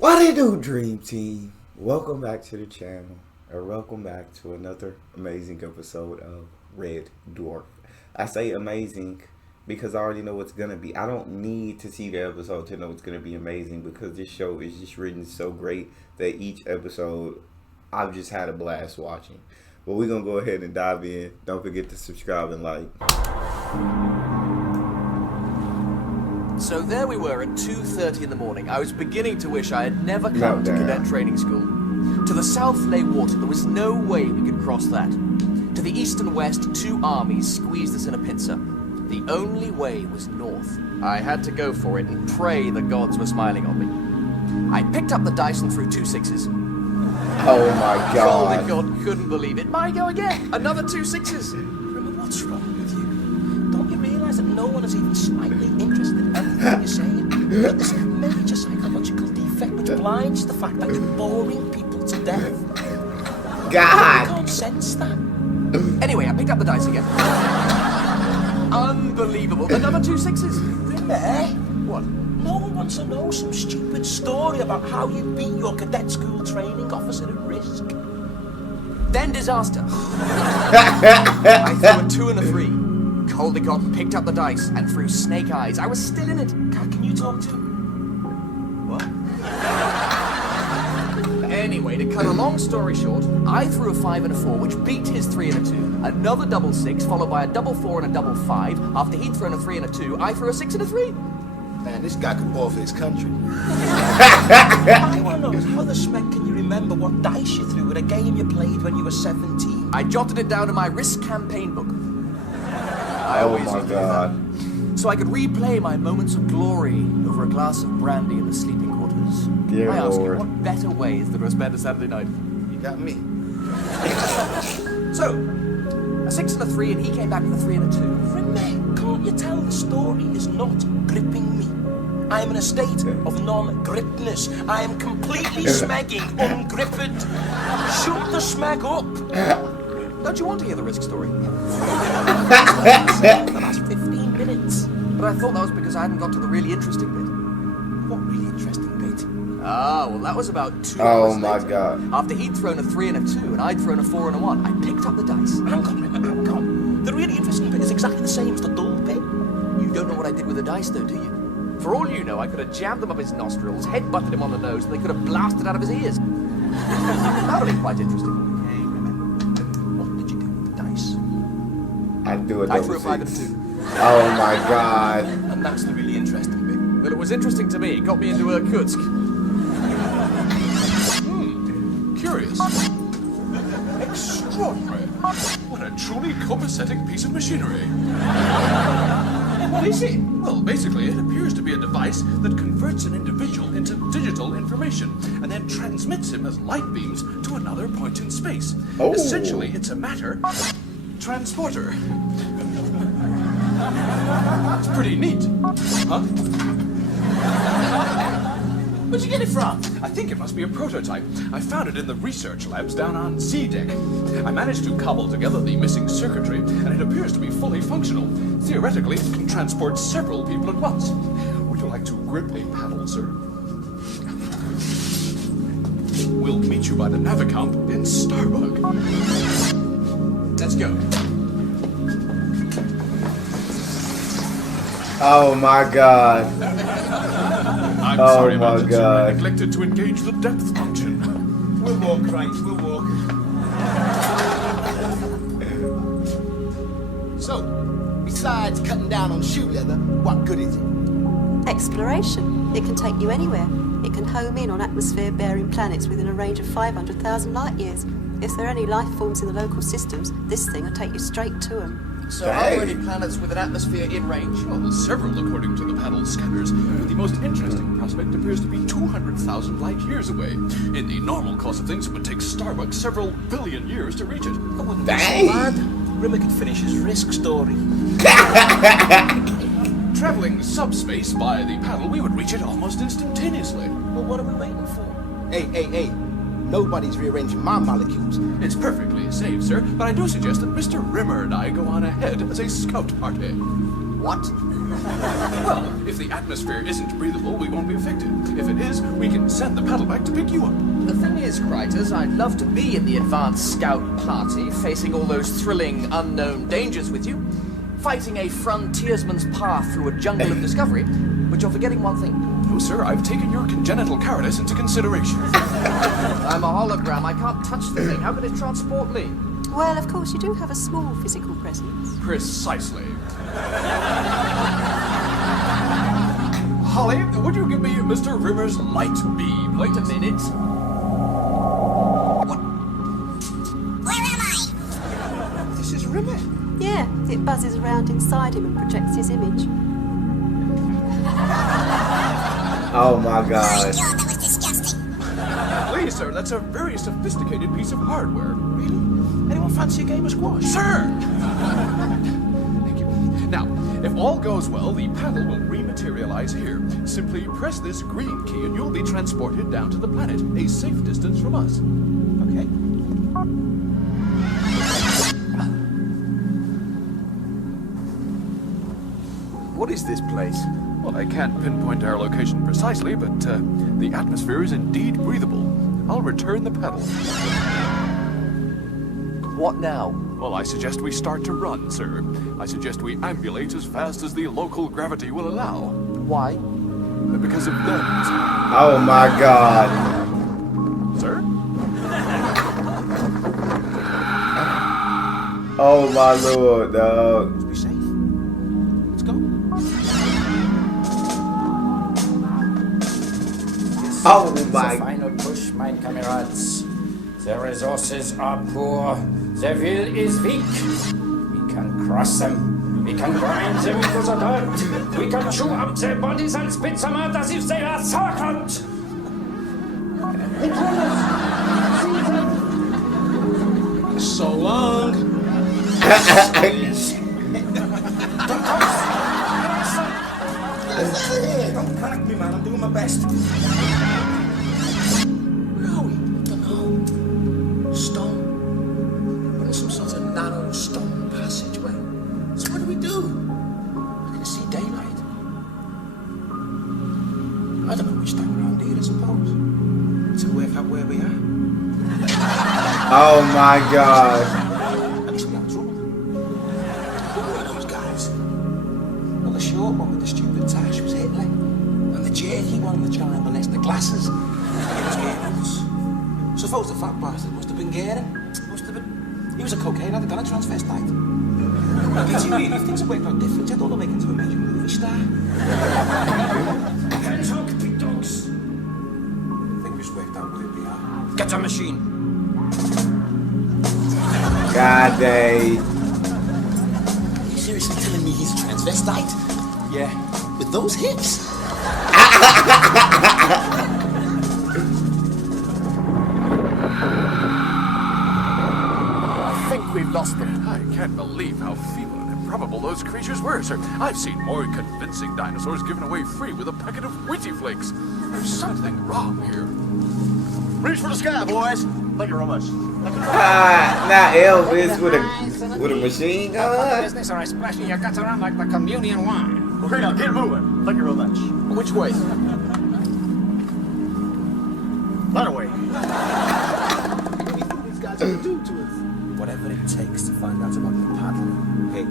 What it do, Dream Team? Welcome back to the channel, or welcome back to another amazing episode of Red Dwarf. I say amazing because I already know what's gonna be. I don't need to see the episode to know it's gonna be amazing because this show is just written so great that each episode I've just had a blast watching. But we're gonna go ahead and dive in. Don't forget to subscribe and like. So there we were at 2:30 in the morning. I was beginning to wish I had never come to cadet training school. To the south lay water. There was no way we could cross that. To the east and west, two armies squeezed us in a pincer. The only way was north. I had to go for it and pray the gods were smiling on me. I picked up the dice and threw two sixes. Oh my god. Holy God, couldn't believe it. My go again. Another two sixes. Remember, what's wrong with you? Don't you realise that no one is even slightly interested in anything you're saying? That there's a major psychological defect which blinds the fact that you're boring people to death. God! You can't sense that. Anyway, I picked up the dice again. Unbelievable. Another two sixes. Remember? What? No one wants to know some stupid story about how you beat your cadet school training officer at risk. Then disaster. I threw a 2 and a 3. Caldecott picked up the dice and threw snake eyes. I was still in it. Can you talk to What? Anyway, to cut a long story short, I threw a 5 and a 4, which beat his 3 and a 2. Another double 6, followed by a double 4 and a double 5. After he'd thrown a 3 and a 2, I threw a 6 and a 3. Man, this guy could ball for his country. I want to know how the smack can you remember what dice you threw at a game you played when you were 17? I jotted it down in my risk campaign book. I Oh always my do god. that. So I could replay my moments of glory over a glass of brandy in the sleeping quarters. Dear I ask you, Lord. what better way is there to spend a Saturday night? You got me. So, a 6 and a 3, and he came back with a 3 and a 2. Renee, can't you tell the story is not gripping me? I am in a state of non-gripness. I am completely smagging, ungripped. Shoot the smag up. Don't you want to hear the risk story? The last 15 minutes. But I thought that was because I hadn't got to the really interesting bit. What really interesting bit? Ah, well, that was about 2 Oh hours my later. god. After he'd thrown a 3 and a 2, and I'd thrown a 4 and a 1, I picked up the dice. Hang on. The really interesting bit is exactly the same as the dull bit. You don't know what I did with the dice, though, do you? For all you know, I could have jammed them up his nostrils, head-butted him on the nose, and they could have blasted out of his ears. That would have been quite interesting. Hey, remember, what did you do with the dice? I do a I double threw a 5 and a 6. 2. Oh my god. And that's the really interesting bit. Well, it was interesting to me. It got me into Irkutsk. Curious. Extraordinary. What a truly copacetic piece of machinery. What is it? Well, basically, it appears to be a device that converts an individual into digital information and then transmits him as light beams to another point in space. Oh. Essentially, it's a matter transporter. It's pretty neat. Huh? Where'd you get it from? I think it must be a prototype. I found it in the research labs down on C deck. I managed to cobble together the missing circuitry, and it appears to be fully functional. Theoretically, it can transport several people at once. Would you like to grip a paddle, sir? We'll meet you by the Navicamp in Starbuck. Let's go. Oh my god. I'm Oh sorry about my that, sir. God. I neglected to engage the depth function. We'll walk, right? We'll walk. So, besides cutting down on shoe leather, what good is it? Exploration. It can take you anywhere. It can home in on atmosphere-bearing planets within a range of 500,000 light years. If there are any life forms in the local systems, this thing will take you straight to them. So are there any planets with an atmosphere in range? Well, several according to the paddle scanners, but the most interesting prospect appears to be 200,000 light years away. In the normal course of things, it would take Starbucks several billion years to reach it. That wouldn't be so Dang. bad. Rimmer could finish his risk story. Traveling subspace by the paddle, we would reach it almost instantaneously. Well, what are we waiting for? Hey. Nobody's rearranging my molecules. It's perfectly safe, sir, but I do suggest that Mr. Rimmer and I go on ahead as a scout party. What? Well, if the atmosphere isn't breathable, we won't be affected. If it is, we can send the paddle back to pick you up. The thing is, Critters, I'd love to be in the advanced scout party, facing all those thrilling, unknown dangers with you, fighting a frontiersman's path through a jungle of discovery, but you're forgetting one thing. Oh, sir, I've taken your congenital cowardice into consideration. I'm a hologram, I can't touch the thing, how can it transport me? Well, of course, you do have a small physical presence. Precisely. Holly, would you give me Mr. Rimmer's light beam? Wait a minute. Where am I? This is Rimmer. Yeah, it buzzes around inside him and projects his image. Oh my god. God, that was disgusting. Please, sir, that's a very sophisticated piece of hardware. Really? Anyone fancy a game of squash? Sir! Thank you. Now, if all goes well, the paddle will rematerialize here. Simply press this green key and you'll be transported down to the planet, a safe distance from us. Okay. What is this place? Well, I can't pinpoint our location precisely, but the atmosphere is indeed breathable. I'll return the paddle. What now? Well, I suggest we start to run, sir. I suggest we ambulate as fast as the local gravity will allow. Why? Because of them, Oh my god. sir. Oh my lord, dog. Be safe. Let's go. Oh The my. final push, my comrades. The resources are poor. The will is weak. We can crush them. We can grind them into the dirt. We can chew up their bodies and spit them out as if they are sauerkraut. So long. Don't panic me, man. I'm doing my best. Where are we? Don't know. Stone. We're in some sort of narrow stone passageway. So what do we do? I can see daylight. I don't know which time around here, I suppose. To work out where we are. Oh my god. At least we have trouble. Who were those guys? Well, the short one with the stupid tash was Hitler. And the jerky one with the giant ballistic glasses. It was Goebbels. Suppose the fat bastard must have been Goering. Must have been. He was a cocaine addict and a transvestite. Did you really? If things had worked out different, you'd all have make into a major movie star. Hedgehog, big dogs. I think we've worked out where we are. Get a machine. God dang. Are you seriously telling me he's a transvestite? Yeah. With those hips? I think we've lost them. I can't believe how feeble and improbable those creatures were, sir. I've seen more convincing dinosaurs given away free with a packet of Wheatie Flakes. There's something wrong here. Reach for the sky, boys. Thank you very much. Not Elvis with a machine gun. Business or I splash in your guts around like the communion wine. Okay, now get moving. Thank you very much. Which way? Right away. What do you think these guys will do to us? Whatever it takes to find out about the paddle. Hey,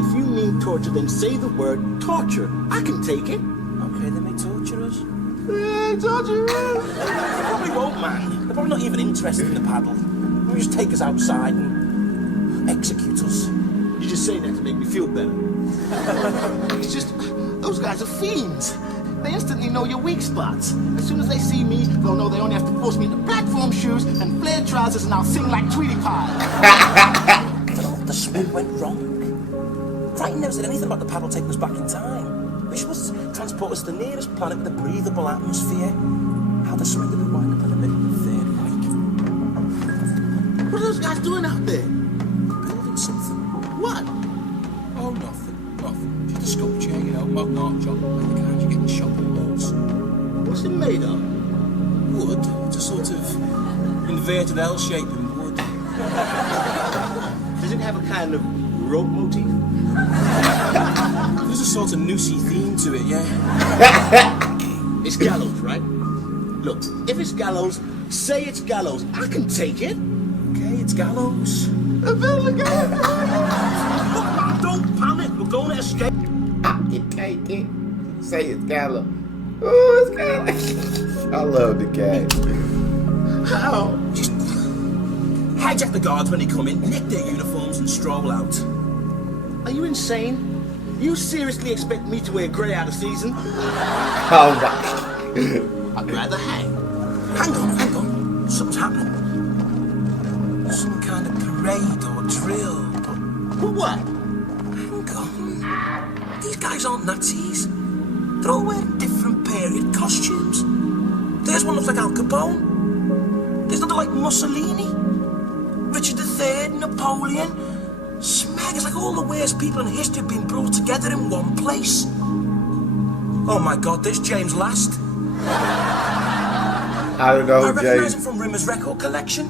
if you mean torture, then say the word torture. I can take it. Okay, they may torture us. Yeah, torture us. They probably won't, man. They're probably not even interested in the paddle. They'll just take us outside and execute us. You're just saying that to make me feel better. It's just, those guys are fiends. They instantly know your weak spots. As soon as they see me, they'll know they only have to force me into platform shoes and flared trousers and I'll sing like Tweety Pie. I don't know what the smell went wrong. Crichton never said anything about the paddle taking us back in time. Which was transport us to the nearest planet with a breathable atmosphere. How the smell would wind up in a bit of the Third Reich. What are those guys doing out there? Building something. What? Oh, nothing. Just a sculpture, modern art job. Like the kind you get in shopping malls. What's it made of? Wood. It's a sort of inverted L shape in wood. Does it have a kind of rope motif? There's a sort of noosey theme to it, yeah? It's gallows, right? Look, if it's gallows, say it's gallows. I can take it. Okay, it's gallows. Don't panic. We're going to escape. I can take it. Say it's gallows. Oh, it's gallows. I love the cat. How? Just hijack the guards when they come in, nick their uniforms and stroll out. Are you insane? You seriously expect me to wear grey out of season? Oh my. I'd rather hang. Hang on. Something's happening. Some kind of parade or drill. But what? Hang on. These guys aren't Nazis. They're all wearing different period costumes. There's one looks like Al Capone. There's another like Mussolini. Richard III, Napoleon. Smeg, it's like all the worst people in history have been brought together in one place. Oh my God, there's James Last. I don't know, I recognize Jay. him from Rimmer's record collection.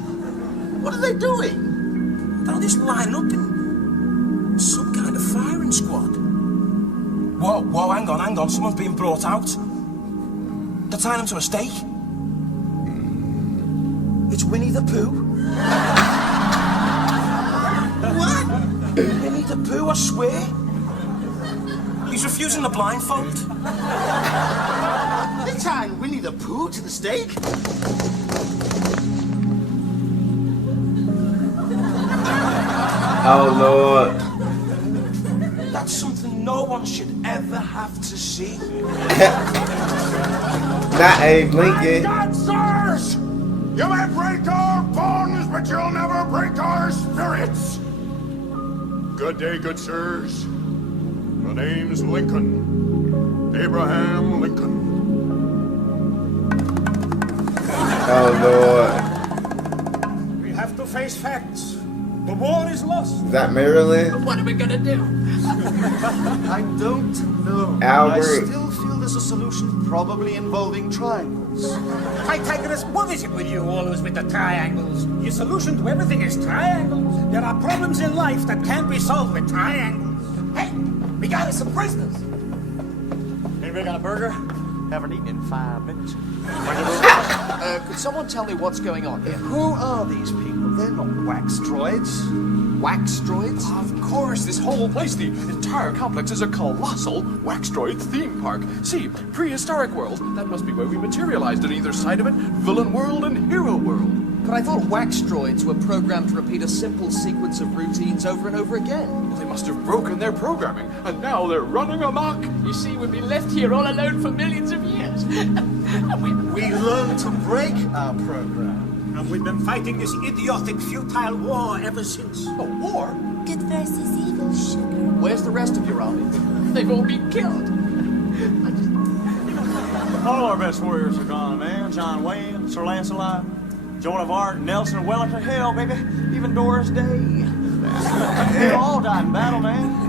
What are they doing? They're just lining up in some kind of firing squad. Whoa, hang on. Someone's being brought out. They're tying him to a stake. It's Winnie the Pooh. What? Winnie the Pooh, I swear. He's refusing the blindfold. They tying Winnie the Pooh to the stake? Oh Lord. That's something no one should ever have to see. Not Abe Lincoln. God, sirs! You may break our bones, but you'll never break our spirits. Good day, good sirs. The name's Lincoln. Abraham Lincoln. Oh Lord. We have to face facts. The war is lost. Is that Maryland? What are we gonna do? I don't know. Albert. I still feel there's a solution, probably involving triangles. Pythagoras, what is it with you always with the triangles? Your solution to everything is triangles. There are problems in life that can't be solved with triangles. Hey, we got us some prisoners. Anybody got a burger? Haven't eaten in 5 minutes. Could someone tell me what's going on here? Who are these people? They're not wax droids. Wax droids? Of course, this whole place, the entire complex, is a colossal wax droid theme park. See, prehistoric world, that must be where we materialized on either side of it. Villain world and hero world. But I thought wax droids were programmed to repeat a simple sequence of routines over and over again. Well, they must have broken their programming, and now they're running amok. You see, we've been left here all alone for millions of years. And We learned to break our program. And we've been fighting this idiotic, futile war ever since. A war? Good versus evil, sugar. Where's the rest of your army? they've all been killed. All our best warriors are gone, man. John Wayne, Sir Lancelot, Joan of Arc, Nelson, Wellington, hell, baby, even Doris Day. They all died in battle, man.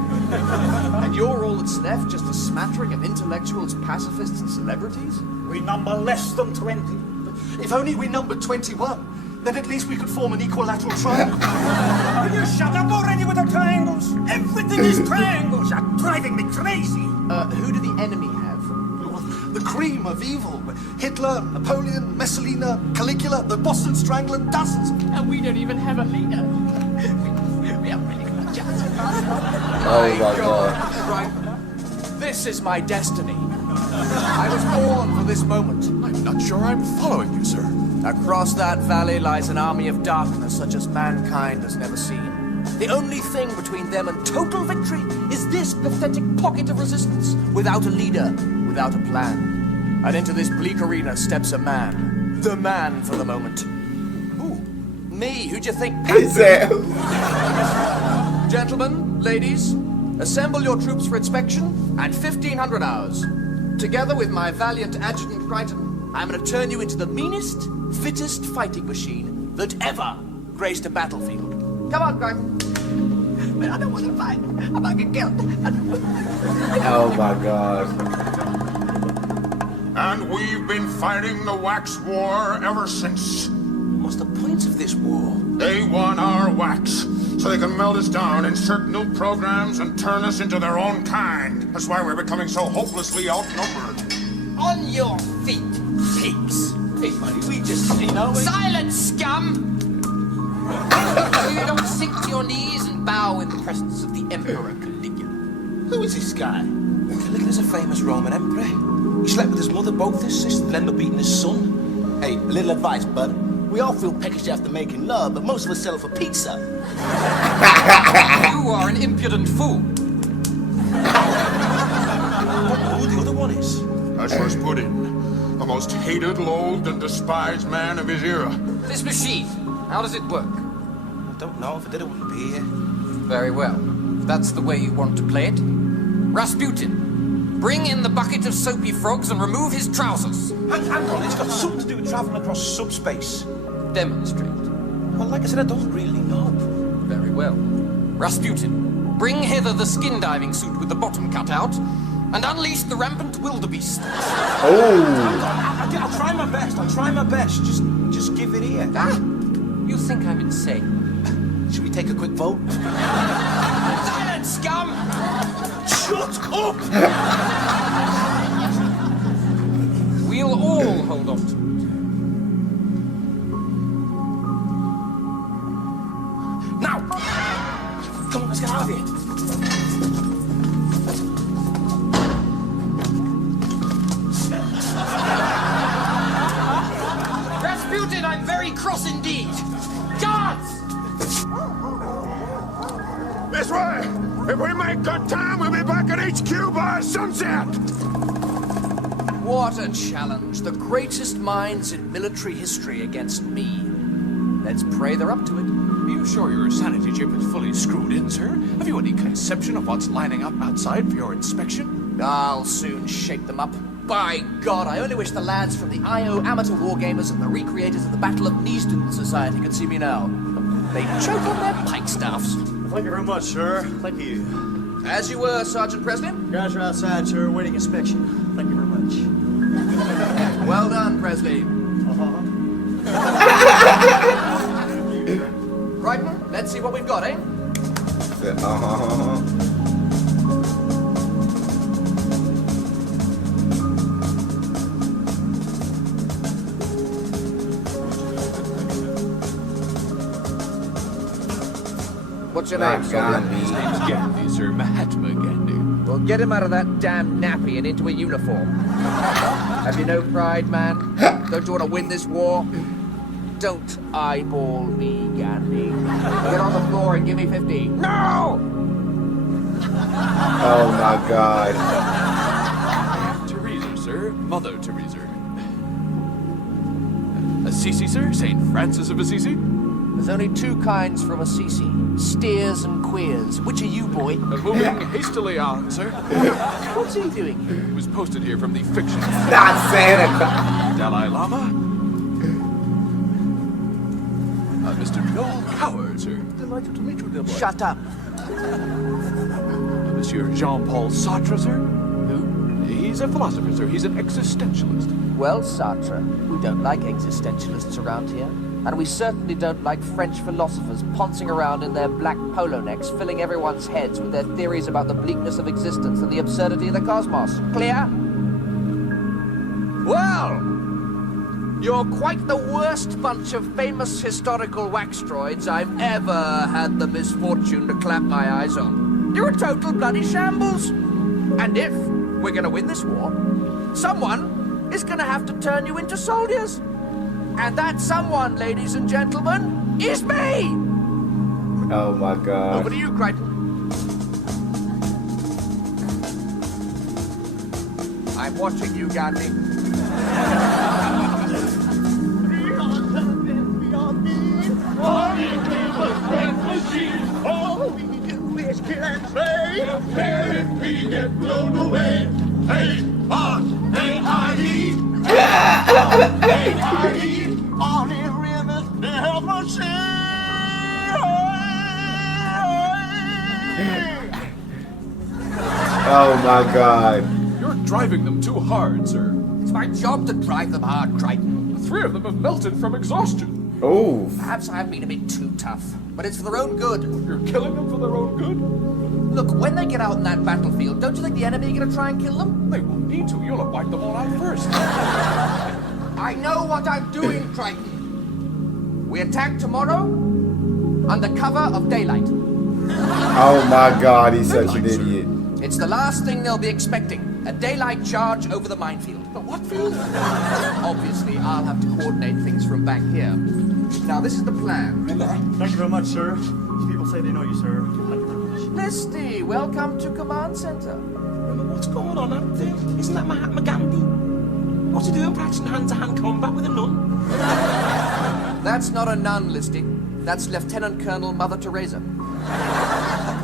And you're all that's left, just a smattering of intellectuals, pacifists, and celebrities? We number less than 20. If only we numbered 21, then at least we could form an equilateral triangle. Will you shut up already with the triangles? Everything is triangles. You're driving me crazy. Who do the enemy have? The cream of evil. Hitler, Napoleon, Messalina, Caligula, the Boston Strangler, dozens. And we don't even have a leader. We haven't really got a chance. Oh my God. Right. This is my destiny. I was born for this moment. I'm not sure I'm following you, sir. Across that valley lies an army of darkness such as mankind has never seen. The only thing between them and total victory is this pathetic pocket of resistance, without a leader, without a plan. And into this bleak arena steps a man. The man for the moment. Who? Me, who'd you think? Gentlemen, ladies, assemble your troops for inspection and 1,500 hours. Together with my valiant adjutant Crichton, I'm going to turn you into the meanest, fittest fighting machine that ever graced a battlefield. Come on, Crichton. But I don't want to fight. I might get killed. Oh my God. And we've been fighting the wax war ever since. What's the point of this war? They want our wax, so they can melt us down, insert new programs, and turn us into their own kind. That's why we're becoming so hopelessly outnumbered. On your feet, pigs. Hey, buddy, we just, Silence, scum! You don't sink to your knees and bow in the presence of the Emperor Caligula. Who is this guy? Caligula's a famous Roman emperor. He slept with his mother, both his sisters, and ended up eating his son. Hey, a little advice, bud. We all feel peckish after making love, but most of us settle for pizza. You are an impudent fool. Who the other one is? That's Rasputin, the most hated, loathed, and despised man of his era. This machine, how does it work? I don't know. If I did, I wouldn't be here. Very well. If that's the way you want to play it. Rasputin, bring in the bucket of soapy frogs and remove his trousers. Hang on, it's got something to do with traveling across subspace. Demonstrate. Well, like I said, I don't really know. Very well. Rasputin, bring hither the skin diving suit with the bottom cut out and unleash the rampant wildebeest. I'll try my best. Just give it here. Ah, you think I'm insane? Should we take a quick vote? Silence, scum! Shut up! We'll all hold on to it. Now! Come on, let's get out of here. Rasputin, I'm very cross indeed. Guards! This way! If we make good time, we'll be back at HQ by sunset! What a challenge. The greatest minds in military history against me. Let's pray they're up to it. Are you sure your sanity chip is fully screwed in, sir? Have you any conception of what's lining up outside for your inspection? I'll soon shake them up. By God, I only wish the lads from the IO Amateur Wargamers and the recreators of the Battle of Neaston Society could see me now. They choke on their pike staffs. Thank you very much, sir. Thank you. As you were, Sergeant Presley. Guys are outside, sir, waiting inspection. Thank you very much. Well done, Presley. Crichton, let's see what we've got, eh? What's your name, Soldier? His name's Gandhi, sir. Mahatma Gandhi. Well, get him out of that damn nappy and into a uniform. Have you no pride, man? Don't you want to win this war? Don't eyeball me, Gandhi. Get on the floor and give me 50. No! Oh my God. Teresa, sir. Mother Teresa. Assisi, sir. St. Francis of Assisi. There's only two kinds from Assisi. Steers and queers. Which are you, boy? Moving hastily on, sir. What's he doing here? He was posted here from the fiction. Not Santa. Dalai Lama. Mr. Noel Coward, sir. Delighted to meet you, dear boy. Shut up. Monsieur Jean-Paul Sartre, sir. Who? He's a philosopher, sir. He's an existentialist. Well, Sartre, we don't like existentialists around here. And we certainly don't like French philosophers poncing around in their black polo necks, filling everyone's heads with their theories about the bleakness of existence and the absurdity of the cosmos. Clear? Well, you're quite the worst bunch of famous historical wax droids I've ever had the misfortune to clap my eyes on. You're a total bloody shambles. And if we're going to win this war, someone is going to have to turn you into soldiers. And that someone, ladies and gentlemen, is me! Oh my God. Over to you, Crichton. I'm watching you, Gandhi. All we do is kill and slay. Prepare if we get blown away. Hey, on, A-I-E. A-I-E. On the rivers, the help us Oh my God. You're driving them too hard, sir. It's my job to drive them hard, Crichton. The three of them have melted from exhaustion. Oh. Perhaps I've been a bit too tough, but it's for their own good. You're killing them for their own good? Look, when they get out in that battlefield, don't you think the enemy are going to try and kill them? They won't need to. You'll have wiped them all out first. I know what I'm doing, Triton. We attack tomorrow under cover of daylight. Oh my God, he's such an idiot. It's the last thing they'll be expecting. A daylight charge over the minefield. But what field? Obviously, I'll have to coordinate things from back here. Now, this is the plan. Thank you very much, sir. These people say they know you, sir. Thank you very much. Listy, welcome to Command Center. What's going on out there? Isn't that Mahatma Gandhi? What's he doing practicing hand-to-hand combat with a nun? That's not a nun, Listy. That's Lieutenant Colonel Mother Teresa.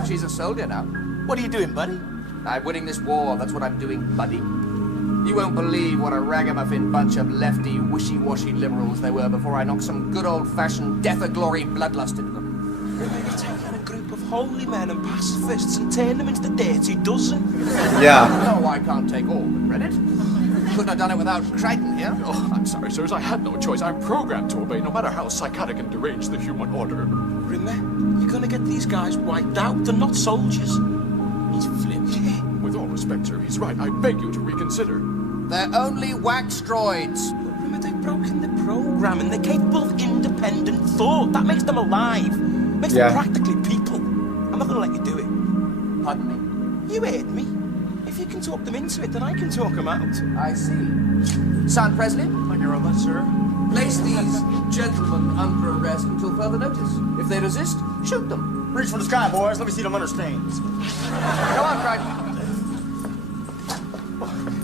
She's a soldier now. What are you doing, buddy? I'm winning this war, that's what I'm doing, buddy. You won't believe what a ragamuffin bunch of lefty, wishy-washy liberals they were before I knocked some good old-fashioned death-of-glory bloodlust into them. You're taking a group of holy men and pacifists and turn them into the dirty dozen. Yeah. No, I can't take all the credit. Couldn't have done it without Crichton here. Oh, I'm sorry, sirs. I had no choice. I'm programmed to obey, no matter how psychotic and deranged the human order. Rimmer, you're gonna get these guys wiped out. They're not soldiers. He's flipped. With all respect, sir, he's right. I beg you to reconsider. They're only wax droids. Rimmer, they've broken the program and they're capable of independent thought. That makes them alive. Makes them practically people. I'm not gonna let you do it. Pardon me? You heard me. If you can talk them into it, then I can talk them out. I see. Sergeant Presley? Thank you very much, sir. Place these gentlemen under arrest until further notice. If they resist, shoot them. Reach for the sky, boys. Let me see them understands. Come on, Crichton.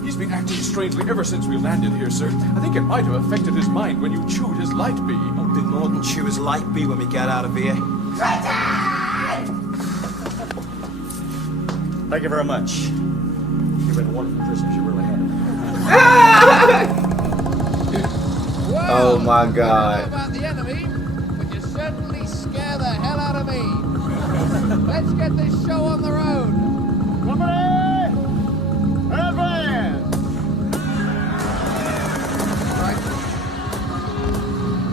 He's been acting strangely ever since we landed here, sir. I think it might have affected his mind when you chewed his light bee. I'll do more than chew his light bee when we get out of here. Thank you very much. You've been wonderful Christmas, you really have. Oh my God. I don't know about the enemy, but you certainly scare the hell out of me. Let's get this show on the road. Company! Advance! Right.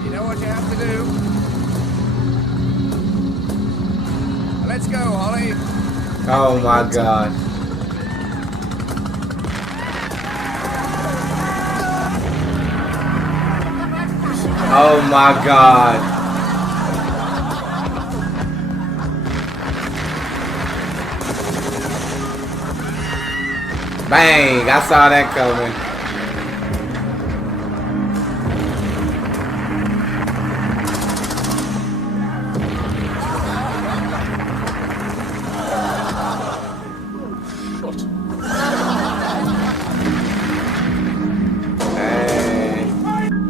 You know what you have to do. Let's go, Holly. Oh my God. Oh my God. Bang, I saw that coming.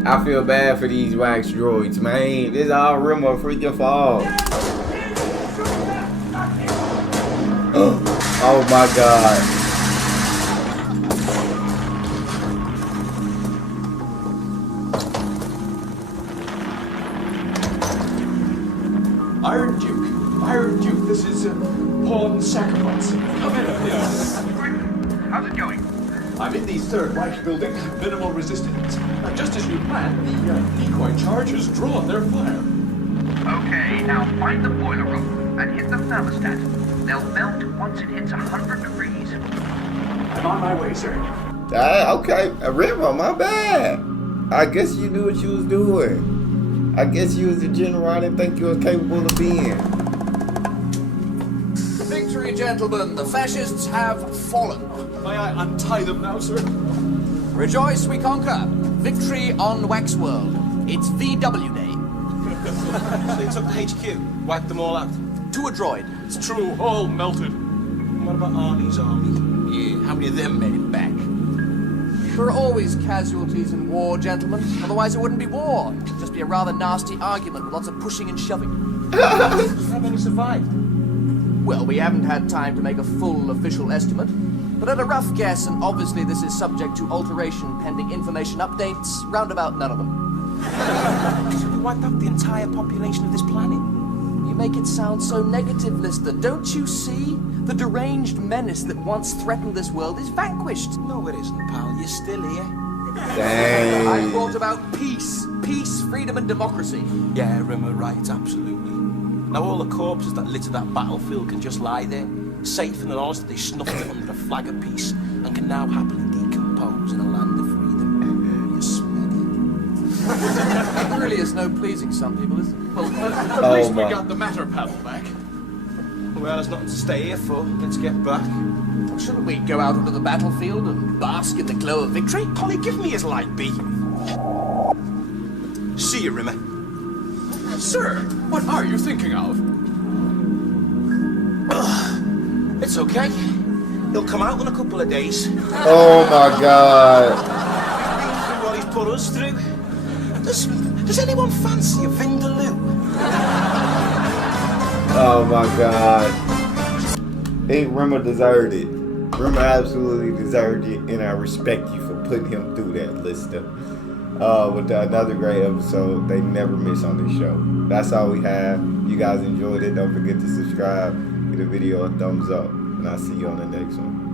I feel bad for these wax droids, man. This is all Rimmer freaking fault. Oh my God. Iron Duke, this is Pawn Sacrifice. Come in, yes. How's it going? I'm in the Third Reich building, minimal resistance. Just as you planned, the decoy charge has drawn their fire. Okay, now find the boiler room and hit the thermostat. They'll melt once it hits 100 degrees. I'm on my way, sir. Okay, Rimmer, my bad. I guess you knew what you was doing. I guess you was the general I didn't think you was capable of being. Victory, gentlemen. The fascists have fallen. May I untie them now, sir? Rejoice, we conquer. Victory on Waxworld. It's VW Day. They took the HQ, wiped them all out. To a droid. It's true, all melted. What about Arnie's army? Yeah, how many of them made it back? There are always casualties in war, gentlemen. Otherwise it wouldn't be war. It'd just be a rather nasty argument with lots of pushing and shoving. How many survived? Well, we haven't had time to make a full official estimate. But at a rough guess, and obviously this is subject to alteration pending information updates, round about none of them. So we wiped out the entire population of this planet? You make it sound so negative, Lister. Don't you see? The deranged menace that once threatened this world is vanquished. No, it isn't, pal. You're still here. Dang. I brought about peace. Peace, freedom, and democracy. Yeah, Rimmer, right, absolutely. Now all the corpses that litter that battlefield can just lie there, safe in the knowledge that they snuffed it under a flag of peace and can now happily decompose in a land of freedom. You smell it. It really is no pleasing some people, is it? Well, at least we got the matter paddle back. Well, there's nothing to stay here for. Let's get back. Shouldn't we go out onto the battlefield and bask in the glow of victory? Polly, give me his light beam. See you, Rimmer. Sir, what are you thinking of? It's okay. He'll come out in a couple of days. Oh my God. Through what he's put us through. Does anyone fancy a Vindaloo? Oh my God. Hey, Rimmer deserved it. Rimmer absolutely deserved it, and I respect you for putting him through that, listener. With another great episode. They never miss on this show. That's all we have. You guys enjoyed it. Don't forget to subscribe. Give the video a thumbs up. And I'll see you on the next one.